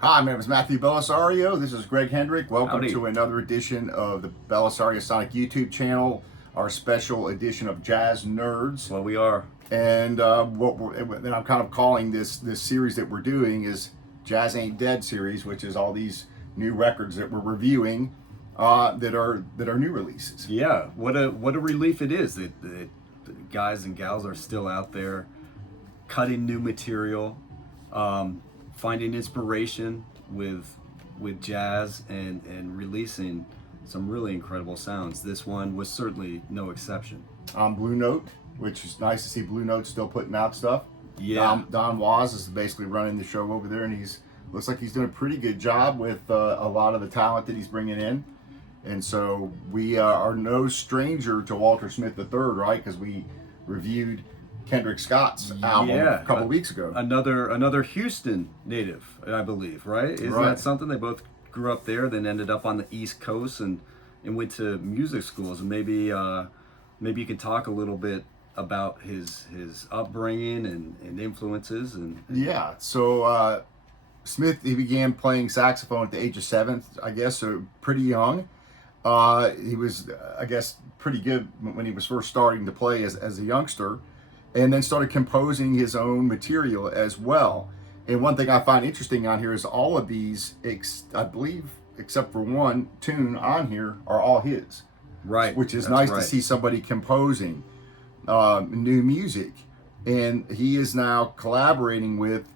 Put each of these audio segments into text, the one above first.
Hi, my name is Matthew Belisario. This is Greg Hendrick. Welcome Howdy. to another edition of the Belisario Sonic YouTube channel, our special edition of Jazz Nerds. Well, we are. And and I'm kind of calling this series that we're doing is Jazz Ain't Dead series, which is all these new records that we're reviewing that are new releases. Yeah, what a relief it is that the guys and gals are still out there cutting new material, finding inspiration with jazz and releasing some really incredible sounds. This one was certainly no exception. Blue Note, which is nice to see Blue Note still putting out stuff. Yeah. Don Waz is basically running the show over there, and looks like he's doing a pretty good job with a lot of the talent that he's bringing in. And so we are no stranger to Walter Smith III, right? Because we reviewed Kendrick Scott's album a couple weeks ago. Another Houston native, I believe, right? Isn't that something? They both grew up there, then ended up on the East Coast and went to music schools. And maybe you can talk a little bit about his upbringing and influences. Yeah, so Smith, he began playing saxophone at the age of 7, I guess, so pretty young. He was, I guess, pretty good when he was first starting to play as a youngster, and then started composing his own material as well. And one thing I find interesting on here is all of these, I believe, except for one tune on here, are all his. Right. Which is nice to see somebody composing new music. And he is now collaborating with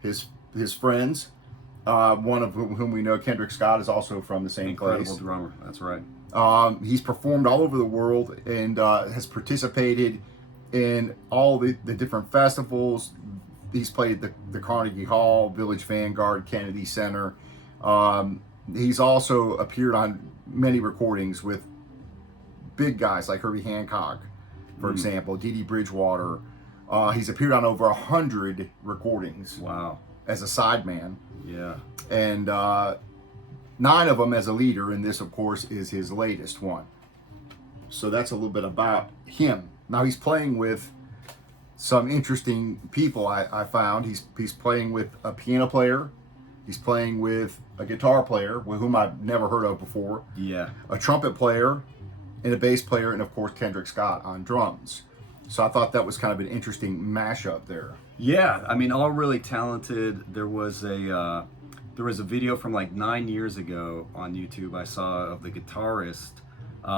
his friends. One of whom we know, Kendrick Scott, is also from the same place. Incredible drummer. That's right. He's performed all over the world and has participated in all the different festivals. He's played the Carnegie Hall, Village Vanguard, Kennedy Center. He's also appeared on many recordings with big guys like Herbie Hancock, for example, Dee Dee Bridgewater. He's appeared on over 100 recordings. Wow. As a sideman. Yeah. And 9 of them as a leader, and this, of course, is his latest one. So that's a little bit about him. Now he's playing with some interesting people. I found he's playing with a piano player. He's playing with a guitar player, with whom I've never heard of before. Yeah. A trumpet player, and a bass player, and of course Kendrick Scott on drums. So I thought that was kind of an interesting mashup there. Yeah, I mean, all really talented. There was a video from like 9 years ago on YouTube I saw of the guitarist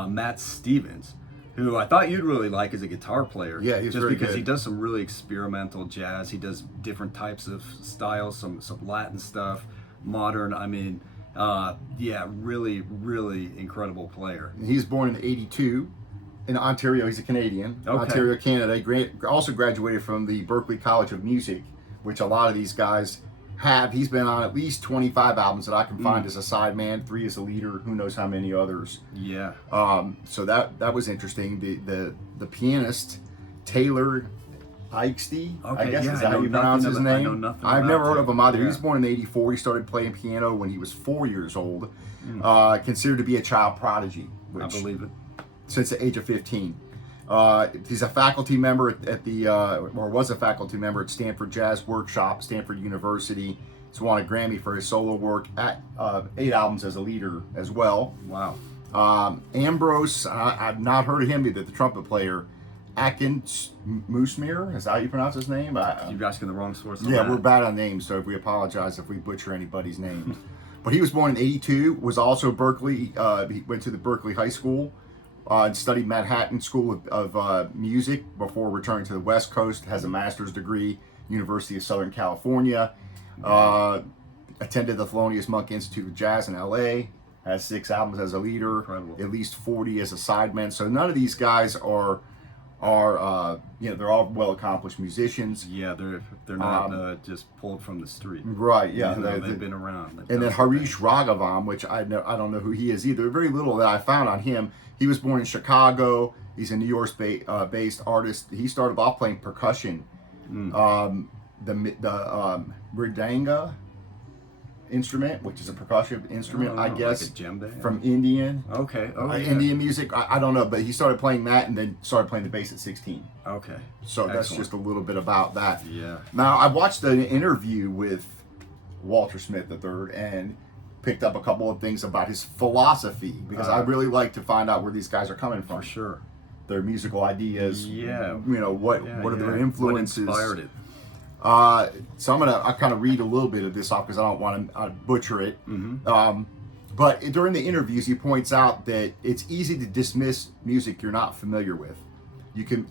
Matt Stevens, who I thought you'd really like as a guitar player. Yeah, he's just very because good. He does some really experimental jazz. He does different types of styles, some Latin stuff, modern. I mean, really, really incredible player. He's born in '82. In Ontario. He's a Canadian. Okay. Ontario, Canada. Also graduated from the Berklee College of Music, which a lot of these guys have. He's been on at least 25 albums that I can find as a sideman, 3 as a leader, who knows how many others. Yeah. So that was interesting. The pianist, Taylor Eichste, I guess is how you pronounce his name. I know nothing I've never heard of him either. Yeah. He was born in '84. He started playing piano when he was 4 years old. Considered to be a child prodigy. I believe it. Since the age of 15. He's a faculty member or was a faculty member at Stanford Jazz Workshop, Stanford University. He's won a Grammy for his solo work, at 8 albums as a leader as well. Wow. Ambrose, I've not heard of him either, the trumpet player. Akin Moosmir, is that how you pronounce his name? You're asking the wrong source. Yeah, we're bad on names, so we apologize if we butcher anybody's names. But he was born in '82, was also Berklee, he went to the Berklee High School. And studied Manhattan School of Music before returning to the West Coast. Has a master's degree, University of Southern California. Attended the Thelonious Monk Institute of Jazz in LA. Has 6 albums as a leader. Incredible. At least 40 as a sideman. So none of these guys are they're all well accomplished musicians. Yeah, they're not just pulled from the street. Right. Yeah. They've been around. And then Harish Raghavan, which I don't know who he is either. Very little that I found on him. He was born in Chicago. He's a New York based artist. He started off playing percussion. The mridanga instrument, which is a percussion instrument, I guess, like a djembe? from Indian. Okay. Oh, yeah. Indian music. I don't know, but he started playing that and then started playing the bass at 16. Okay. So that's Excellent. just a little bit about that. Yeah. Now, I watched an interview with Walter Smith III and picked up a couple of things about his philosophy, because I really like to find out where these guys are coming from. For sure. Their musical ideas. Yeah. What are their influences? What inspired it? So I kind of read a little bit of this off because I don't want to butcher it. But during the interviews, he points out that it's easy to dismiss music you're not familiar with. You can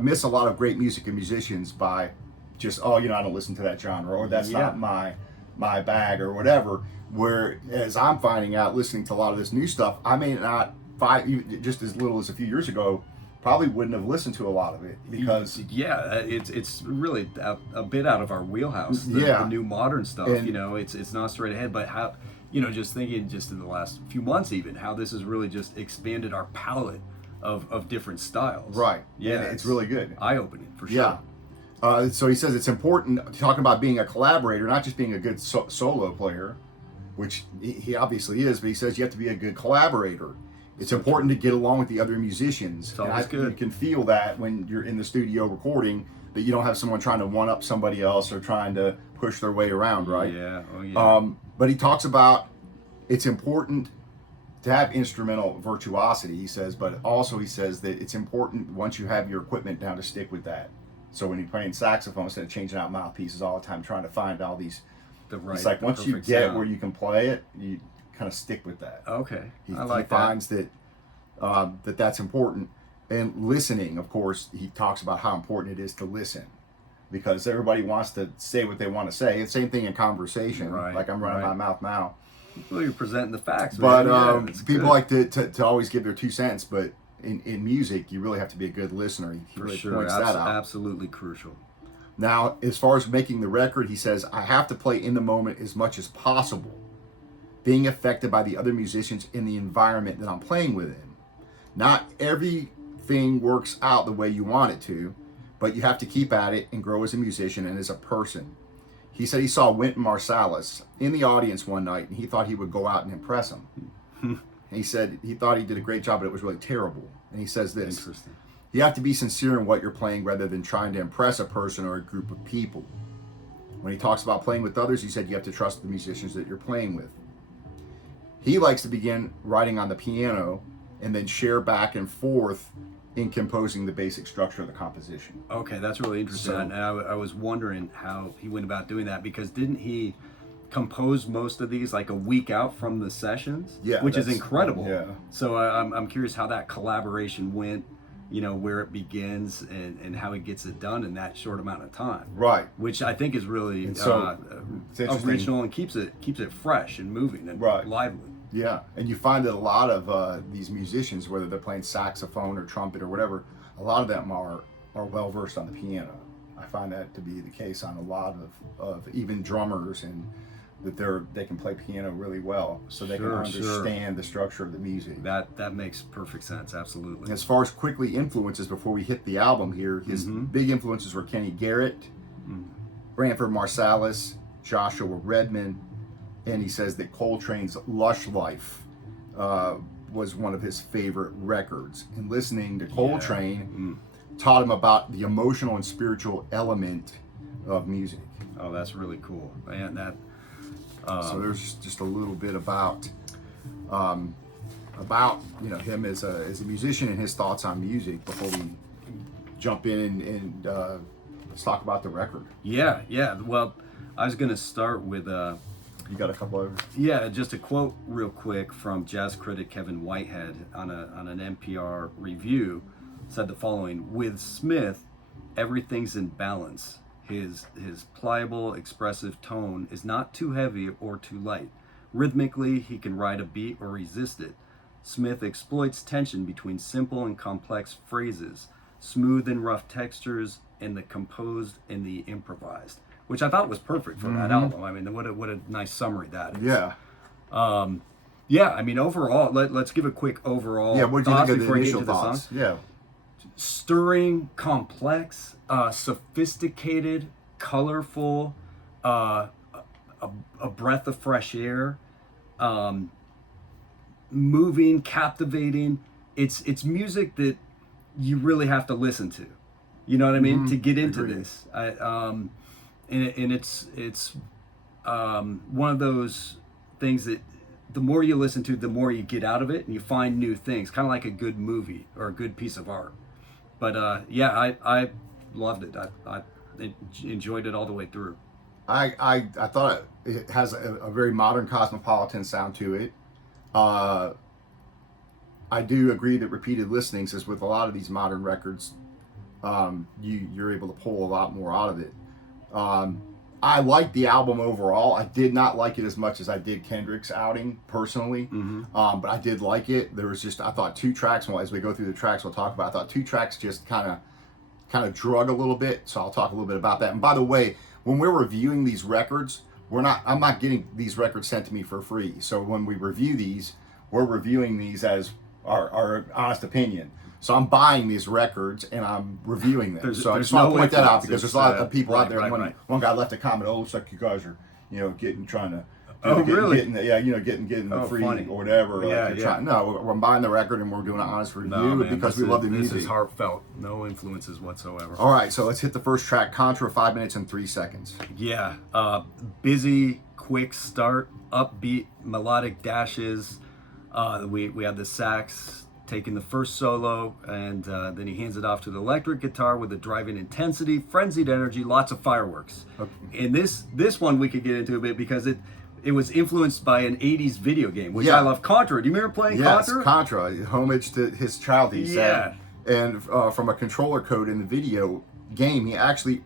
miss a lot of great music and musicians by just, I don't listen to that genre, or that's not my bag, or whatever. Whereas I'm finding out, listening to a lot of this new stuff, I may not just as little as a few years ago, probably wouldn't have listened to a lot of it, because it's really a bit out of our wheelhouse. The new modern stuff, And it's not straight ahead, but how, just thinking just in the last few months, even how this has really just expanded our palette of different styles. Right. Yeah, and it's really good. Eye-opening for sure. Yeah. So he says it's important, talking about being a collaborator, not just being a good solo player, which he obviously is, but he says you have to be a good collaborator. It's important to get along with the other musicians. It's always good. You can feel that when you're in the studio recording, that you don't have someone trying to one-up somebody else or trying to push their way around, right? Yeah, oh yeah. But he talks about it's important to have instrumental virtuosity, he says, but also he says that it's important, once you have your equipment down, to stick with that. So when you're playing saxophone, instead of changing out mouthpieces all the time, trying to find all these, it's like once you get where you can play it, you kind of stick with that. Okay, He that. finds that that's important. And listening, of course, he talks about how important it is to listen, because everybody wants to say what they want to say. It's the same thing in conversation, like I'm running my mouth now. Well, you're presenting the facts. But people like to always give their 2 cents, but in music, you really have to be a good listener. He really points that out. Absolutely crucial. Now, as far as making the record, he says, I have to play in the moment as much as possible, being affected by the other musicians in the environment that I'm playing within. Not everything works out the way you want it to, but you have to keep at it and grow as a musician and as a person. He said he saw Wynton Marsalis in the audience one night, and he thought he would go out and impress him. And he said he thought he did a great job, but it was really terrible. And he says this: Interesting. You have to be sincere in what you're playing rather than trying to impress a person or a group of people. When he talks about playing with others, he said you have to trust the musicians that you're playing with. He likes to begin writing on the piano and then share back and forth in composing the basic structure of the composition. Okay, that's really interesting. And I was wondering how he went about doing that, because didn't he compose most of these like a week out from the sessions? Yeah, which is incredible. Yeah. So I'm curious how that collaboration went, where it begins and how he gets it done in that short amount of time. Right. Which I think is really original and keeps it fresh and moving and lively. Yeah, and you find that a lot of these musicians, whether they're playing saxophone or trumpet or whatever, a lot of them are well versed on the piano. I find that to be the case on a lot of even drummers, and that they can play piano really well, so they can understand the structure of the music. That makes perfect sense. Absolutely. As far as quickly influences, before we hit the album here, his big influences were Kenny Garrett, Branford Marsalis, Joshua Redman. And he says that Coltrane's Lush Life was one of his favorite records. And listening to Coltrane taught him about the emotional and spiritual element of music. Oh, that's really cool. And that. So there's just a little bit about him as a musician and his thoughts on music before we jump in and let's talk about the record. Yeah. Well, I was going to start with. You got a couple of? Yeah, just a quote real quick from jazz critic Kevin Whitehead on an NPR review, said the following: with Smith, everything's in balance. His pliable, expressive tone is not too heavy or too light. Rhythmically, he can ride a beat or resist it. Smith exploits tension between simple and complex phrases, smooth and rough textures, and the composed and the improvised. Which I thought was perfect for that album. I mean, what a nice summary that is. Yeah. I mean, overall, let's give a quick overall. Yeah, what did you think of the initial thoughts? Yeah. Stirring, complex, sophisticated, colorful, a breath of fresh air, moving, captivating. It's music that you really have to listen to. You know what I mean? To get into this. And it's one of those things that the more you listen to, the more you get out of it, and you find new things, kind of like a good movie or a good piece of art. But yeah, I loved it. I enjoyed it all the way through. I thought it has a very modern cosmopolitan sound to it. I do agree that repeated listenings, as with a lot of these modern records, you're able to pull a lot more out of it. I liked the album overall. I did not like it as much as I did Kendrick's outing personally, but I did like it. There was just, I thought, 2 tracks. Well, as we go through the tracks, we'll talk about. I thought 2 tracks just kind of drug a little bit. So I'll talk a little bit about that. And by the way, when we're reviewing these records, I'm not getting these records sent to me for free. So when we review these, we're reviewing these as our honest opinion. So I'm buying these records and I'm reviewing them. So I just want to point that out, because there's a lot of people out there. One guy left a comment, "Oh, looks like you guys are, trying to." Really? Getting the free funny. or whatever. Yeah. No, we're buying the record and we're doing an honest review because we love the music. This is heartfelt. No influences whatsoever. All right, so let's hit the first track, Contra, 5 minutes and 3 seconds. Yeah, busy, quick start, upbeat, melodic dashes. We had the sax taking the first solo, and then he hands it off to the electric guitar with a driving intensity, frenzied energy, lots of fireworks. Okay. And this one we could get into a bit because it was influenced by an 80s video game, which I love, Contra. Do you remember playing Contra? Yes, Contra, homage to his childhood, he said. And from a controller code in the video game, he actually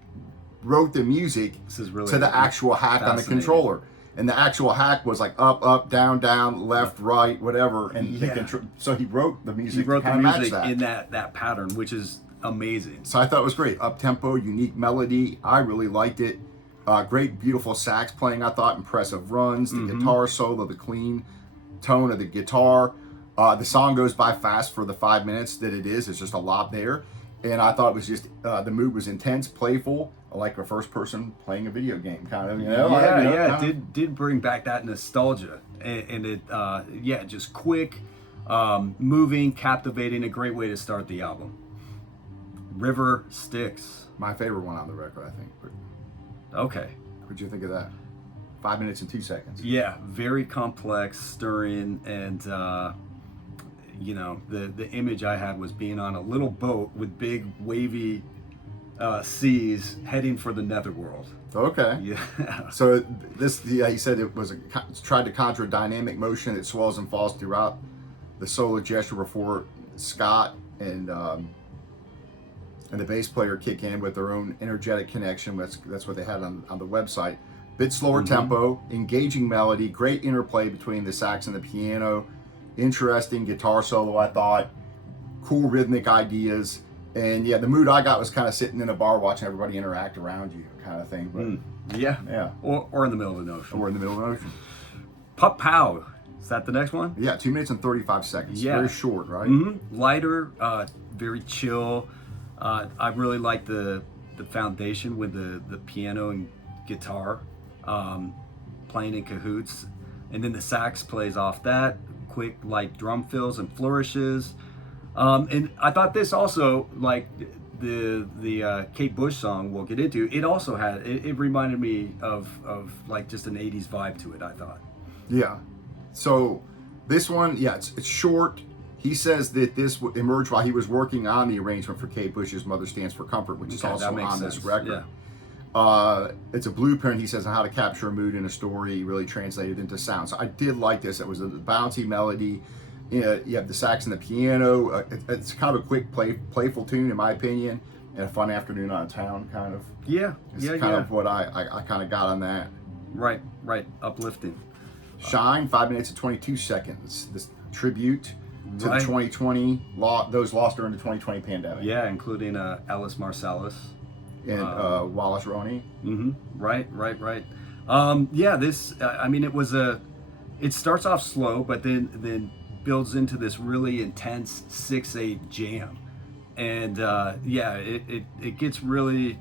wrote the music to the actual hack on the controller. And the actual hack was like up, up, down, down, left, right, whatever. And so he wrote the music. He wrote the music in that pattern, which is amazing. So I thought it was great. Up tempo, unique melody. I really liked it. Great, beautiful sax playing. I thought impressive runs. The guitar solo, the clean tone of the guitar. The song goes by fast for the 5 minutes that it is. It's just a lot there. And I thought it was just, the mood was intense, playful, like a first person playing a video game, kind of, It did bring back that nostalgia. And it, just quick, moving, captivating, a great way to start the album. River Styx. My favorite one on the record, I think. Okay. What'd you think of that? 5 minutes and 2 seconds. Yeah, very complex, stirring, and the image I had was being on a little boat with big wavy seas heading for the netherworld. Okay. Yeah. So he said it was tried to conjure a dynamic motion that swells and falls throughout the solo gesture before Scott and the bass player kick in with their own energetic connection. That's what they had on the website. Bit slower tempo, engaging melody, great interplay between the sax and the piano, interesting guitar solo, I thought, cool rhythmic ideas. And the mood I got was kind of sitting in a bar watching everybody interact around you, kind of thing. But yeah. Or in the middle of the ocean. Or in the middle of the ocean. Pup Pow. Is that the next one? Yeah, 2 minutes and 35 seconds. Yeah. Very short, right? Lighter, very chill. I really like the foundation with the piano and guitar playing in cahoots. And then the sax plays off that. Quick, light drum fills and flourishes. And I thought this also, like the Kate Bush song we'll get into, it also had, it reminded me of like just an 80s vibe to it, I thought. Yeah. So this one, it's short. He says that this emerged while he was working on the arrangement for Kate Bush's Mother Stands for Comfort, which is also on this record. Yeah. It's a blueprint, he says, on how to capture a mood in a story, really translated into sound. So I did like this. It was a bouncy melody. You have the sax and the piano. It's kind of a quick, playful tune, in my opinion, and a fun afternoon on town, kind of. Yeah, it's kind of what I kind of got on that. Right, uplifting. Shine, 5 minutes and 22 seconds. This tribute to the 2020 those lost during the 2020 pandemic. Yeah, including Alice Marsalis and Wallace Roney. Right. This it starts off slow, but then builds into this really intense 6/8 jam, and it gets really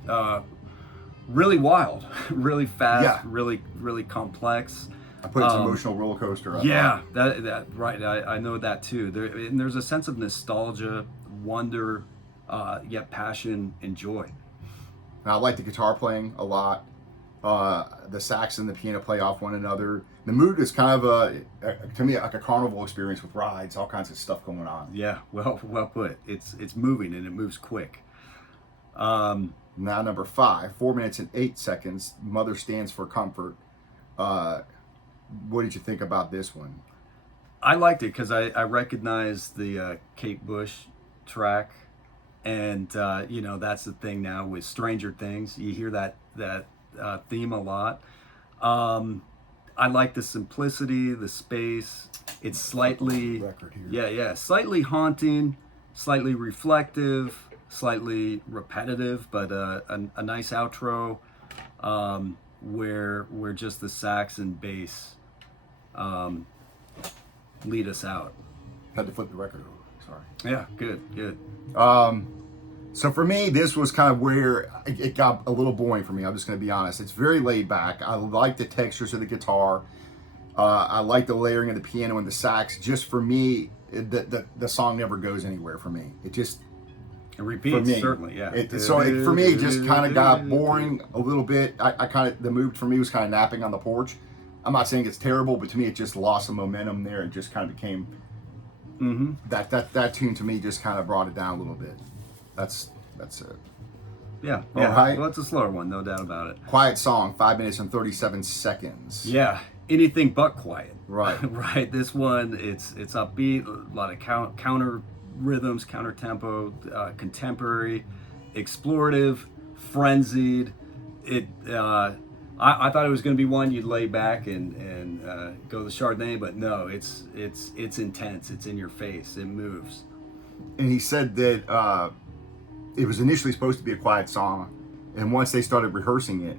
wild, really fast, really complex. I put its emotional roller coaster up. That right. I know that too. There's a sense of nostalgia, wonder, yet passion and joy. And I like the guitar playing a lot. The sax and the piano play off one another. The mood is kind of to me like a carnival experience with rides, all kinds of stuff going on. Yeah, well put. It's moving and it moves quick. Now number 5, 4 minutes and 8 seconds. Mother Stands for Comfort. What did you think about this one? I liked it because I recognized the Kate Bush track, and that's the thing now with Stranger Things. You hear that theme a lot. I like the simplicity, the space. It's slightly Record here. yeah, slightly haunting, slightly reflective, slightly repetitive, but a nice outro where just the sax and bass lead us out. Had to flip the record over. Sorry. Yeah, good. So for me, this was kind of where it got a little boring for me. I'm just going to be honest. It's very laid back. I like the textures of the guitar. I like the layering of the piano and the sax. Just for me, the song never goes anywhere for me. It just It repeats, for me, certainly, yeah. For me, it just kind of got boring a little bit. I kind of the mood for me was kind of napping on the porch. I'm not saying it's terrible, but to me, it just lost some momentum there. It just kind of became that tune to me just kind of brought it down a little bit. That's it. Yeah. All right. Well, it's a slower one, no doubt about it. Quiet Song, 5 minutes and 37 seconds. Yeah, anything but quiet. Right. Right. This one, it's upbeat, a lot of counter rhythms, counter tempo, contemporary, explorative, frenzied. I thought it was going to be one you'd lay back and go the Chardonnay, but no, it's intense. It's in your face. It moves. And he said that it was initially supposed to be a quiet song, and once they started rehearsing it,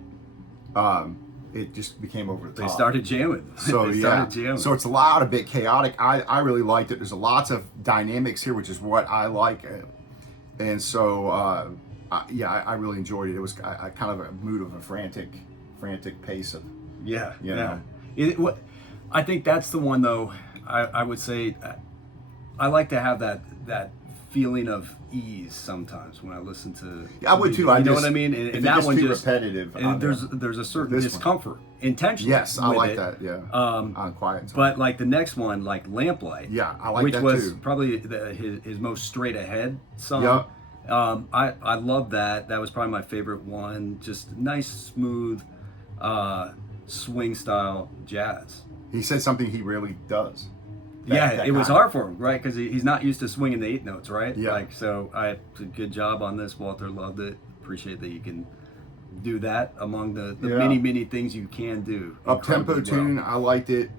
it just became over the top. They started jamming. So jamming. So it's loud, a bit chaotic. I really liked it. There's lots of dynamics here, which is what I like, and so I really enjoyed it. It was kind of a mood of a frantic pace of I think that's the one though. I would say I like to have that feeling of ease sometimes when I listen to. Yeah, I would too. You know what I mean? And that one just repetitive. And there's a certain discomfort intentionally. Yes, I like it. that. Yeah. On Quiet Song. But like the next one, like Lamplight. Yeah, I like which that was too. probably his most straight ahead song. Yep. I love that. That was probably my favorite one. Just nice, smooth, swing style jazz. He said something he rarely does. It was hard for him, right? Because he's not used to swinging the 8 notes, right? Yeah. So I did a good job on this. Walter loved it. Appreciate that you can do that among the many things you can do. Up tempo Incredibly tune, well. I liked it.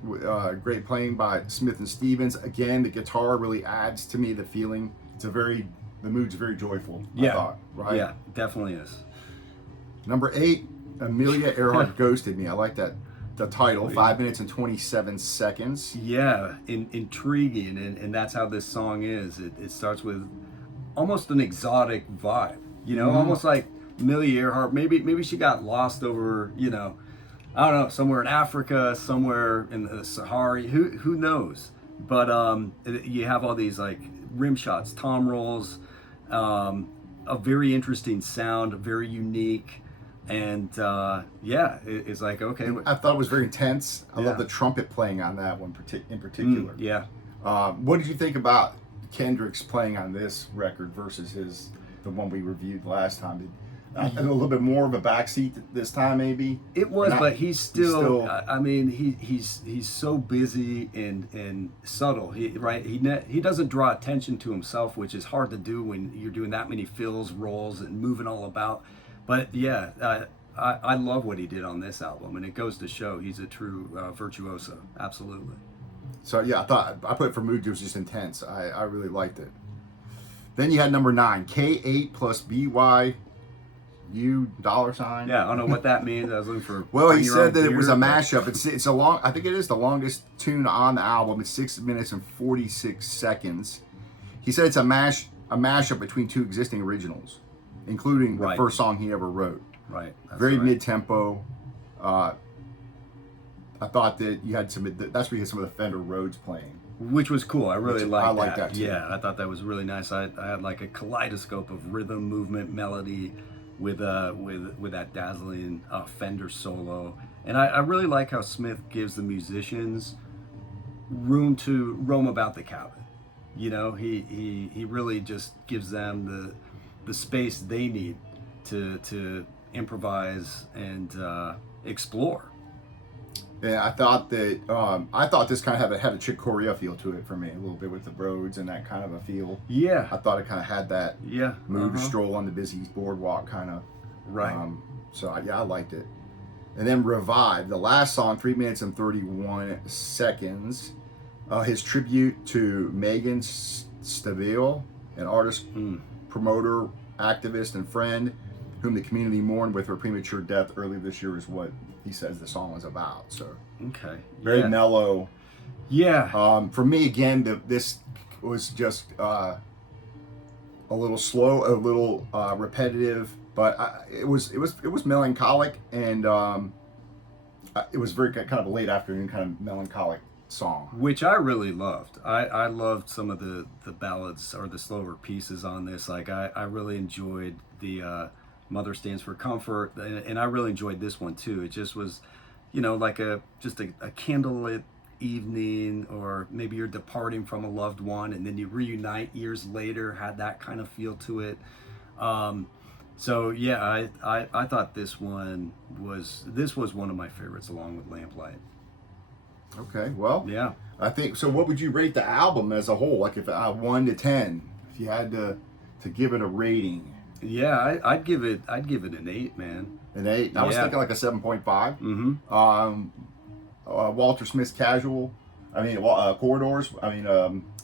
Great playing by Smith and Stevens. Again, the guitar really adds to me the feeling. The mood's very joyful. I thought, right? Yeah, definitely is. Number 8, Amelia Earhart Ghosted Me. I like that. The title, 5 minutes and 27 seconds. Yeah, intriguing, and that's how this song is. It starts with almost an exotic vibe, almost like Amelia Earhart. Maybe she got lost over, I don't know, somewhere in Africa, somewhere in the Sahara. Who knows? But you have all these like rim shots, tom rolls, a very interesting sound, very unique. And it's like, okay. I thought it was very intense. I love the trumpet playing on that one in particular. What did you think about Kendrick's playing on this record versus the one we reviewed last time? A little bit more of a backseat this time, maybe. It was, but he's still. I mean, he's so busy and subtle. He doesn't draw attention to himself, which is hard to do when you're doing that many fills, rolls, and moving all about. But I love what he did on this album, and it goes to show he's a true virtuoso. Absolutely. So I put it for mood. It was just intense. I really liked it. Then you had number 9, K8 plus BYU $. Yeah, I don't know what that means. I was looking for. Well, he said that it was a mashup. It's a long. I think it is the longest tune on the album. It's 6 minutes and 46 seconds. He said it's a mashup between 2 existing originals, including the first song he ever wrote. Right. Very mid-tempo. I thought that you had that's where you had some of the Fender Rhodes playing. Which was cool. I really liked that. That too. Yeah, I thought that was really nice. I had like a kaleidoscope of rhythm, movement, melody, with that dazzling Fender solo. And I really like how Smith gives the musicians room to roam about the cabin. You know, he really just gives them the space they need to improvise and explore. Yeah, I thought this kind of had a Chick Corea feel to it for me, a little bit with the Rhodes and that kind of a feel. Yeah. I thought it kind of had that Yeah. mood stroll on the busy boardwalk kind of. Right. Yeah, I liked it. And then Revive, the last song, 3 minutes and 31 seconds. His tribute to Megan Stabile, an artist, promoter, activist, and friend, whom the community mourned with her premature death earlier this year, is what he says the song is about. So Okay. very mellow. Yeah. For me, again, this was just a little slow, a little repetitive, but it was melancholic, and it was very kind of a late afternoon kind of melancholic song. Which I really loved. I loved some of the ballads or the slower pieces on this. Like I really enjoyed the Mother Stands for Comfort, and I really enjoyed this one too. It just was, like just a candlelit evening, or maybe you're departing from a loved one and then you reunite years later, had that kind of feel to it. So yeah, I thought this was one of my favorites, along with Lamplight. Okay, well, Yeah. I think so. What would you rate the album as a whole? Like, if 1 to 10, if you had to give it a rating? Yeah, I'd give it an 8, man. An 8. I was Yeah. thinking like a 7.5. Mm-hmm. Walter Smith's Casual. I mean, Corridors. I mean,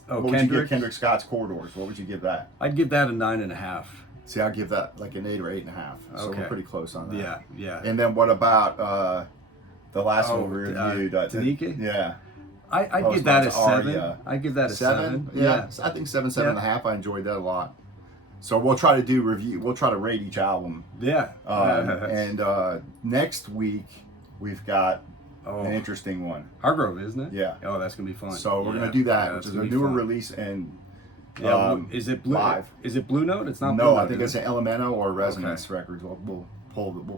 what would you give Kendrick Scott's Corridors? What would you give that? I'd give that a 9.5. See, I'd give that like an 8 or 8.5. So Okay. we're pretty close on that. Yeah, yeah. And then what about the last one we reviewed? Taniki? Yeah. I'd Oh, give that a it's 7. Aria. I'd give that a 7. Yeah. I think 7.5. I enjoyed that a lot. So we'll try to do review. We'll try to rate each album. Yeah. And next week we've got an interesting one. Hargrove, isn't it? Yeah. Oh, that's gonna be fun. So we're Yeah. gonna do that, Yeah, which that's is a gonna be newer fun. release. And Yeah. Is it Blue? live. Is it Blue Note? It's not. Blue no, Note, I think is it's it? an Elemento or Resonance Records. We'll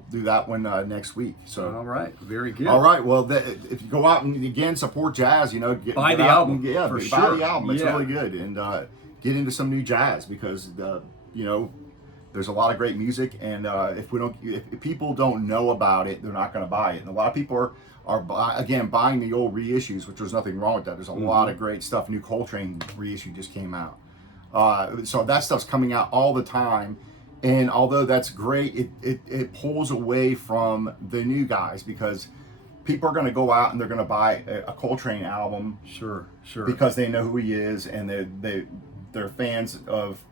do that one next week. So. All right. Very good. All right. Well, if you go out and again support jazz, Buy get the out album, and buy for sure. the album. It's Yeah. really good, and get into some new jazz, because there's a lot of great music, and if people don't know about it, they're not going to buy it. And a lot of people are buying the old reissues, which there's nothing wrong with that. There's a lot of great stuff. New Coltrane reissue just came out, so that stuff's coming out all the time. And although that's great, it pulls away from the new guys, because people are going to go out and they're going to buy a Coltrane album, Sure. because they know who he is, and they're fans of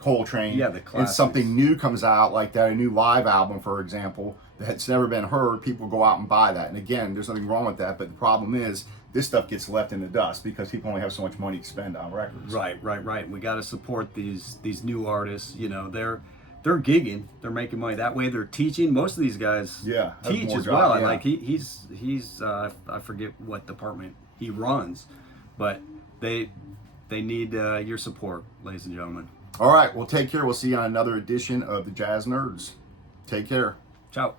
Coltrane. Yeah, the and classics. something new comes out, like that, a new live album, for example, that's never been heard, people go out and buy that. And again, there's nothing wrong with that, but the problem is this stuff gets left in the dust because people only have so much money to spend on records. Right. We got to support these new artists. They're gigging, they're making money that way. They're teaching. Most of these guys teach as well. Yeah. Like he's I forget what department he runs, but they need your support, ladies and gentlemen. All right, well, take care. We'll see you on another edition of the Jazz Nerds. Take care. Ciao.